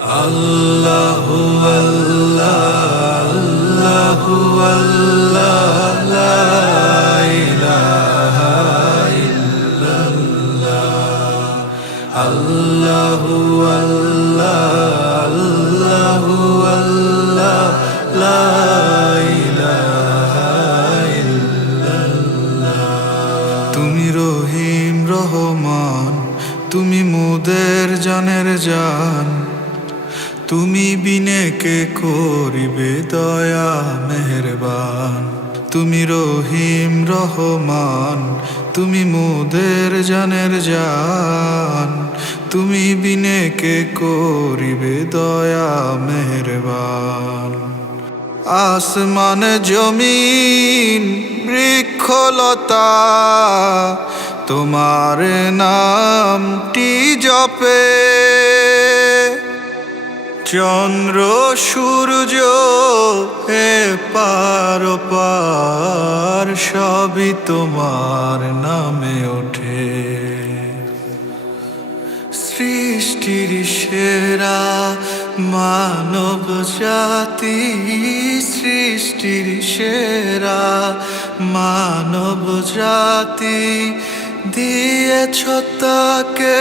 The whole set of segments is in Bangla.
আল্লাহু আল্লাহ আল্লাহু আল্লাহ লা ইলাহা ইল্লাল্লাহ আল্লাহু আল্লাহ আল্লাহু আল্লাহ লা ইলাহা ইল্লাল্লাহ তুমি রহিম রহমান তুমি মোদের জানের জান তুমি বিনে কে করিবে দয়া মেহেরবান তুমি রহিম রহমান তুমি মোদের জানের জান তুমি বিনে কে করিবে দয়া মেহেরবান আসমান জমিন বৃক্ষলতা তোমার নামটি জপে চন্দ্র সূর্য এ পার পার সবই তোমার নামে ওঠে সৃষ্টির সেরা মানব জাতি সৃষ্টির সেরা মানব জাতি দিয়েছ তাকে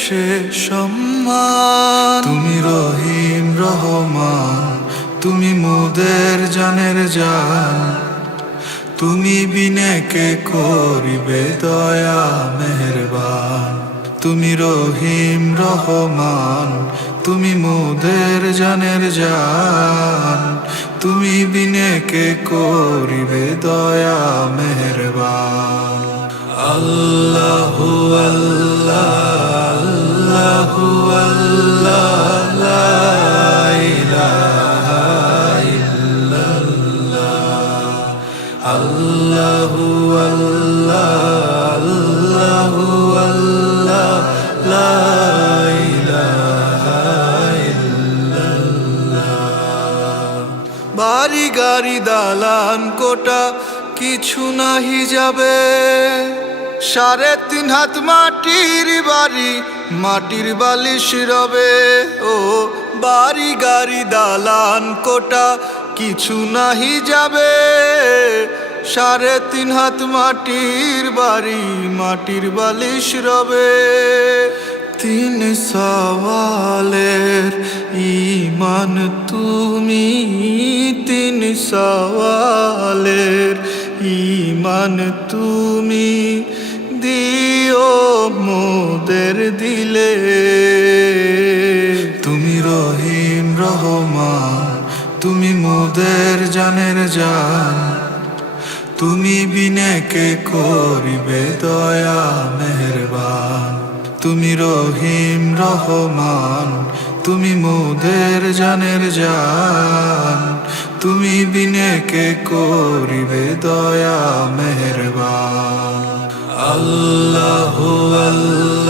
সে সম্মান তুমি রহিম রহমান তুমি মোদের জানের জান তুমি বিনে কে করিবে দয়া মেহেরবান তুমি রহিম রহমান তুমি মোদের জানের জান তুমি বিনে কে করিবে দয়া মেহেরবান আল্লাহু আল্লাহ আল্লাহু আল্লাহ লা ইলাহা ইল্লাল্লাহ আল্লাহু আল্লাহ আল্লাহু আল্লাহ লা ইলাহা ইল্লাল্লাহ বাড়ি গাড়ি দালান কোটা কিছু নাহি যাবে 3.5 হাত মাটির বাড়ি মাটির বালিশ রবে ও বাড়ি গাড়ি দালান কোটা কিছু নাহি যাবে 3.5 হাত মাটির বাড়ি মাটির বালিশ রবে 3 সওয়ালের ঈমান তুমি 3 সওয়ালের ঈমান তুমি দিও মোদের দিলে তুমি রহিম রহমান তুমি মোদের জানের জান তুমি বিনে কে করিবে দয়া মেহেরবান তুমি রহিম রহমান তুমি মোদের জানের জান তুমি বিনে কে করিবে দয়া মেহেরবান আল্লাহু আল্লাহ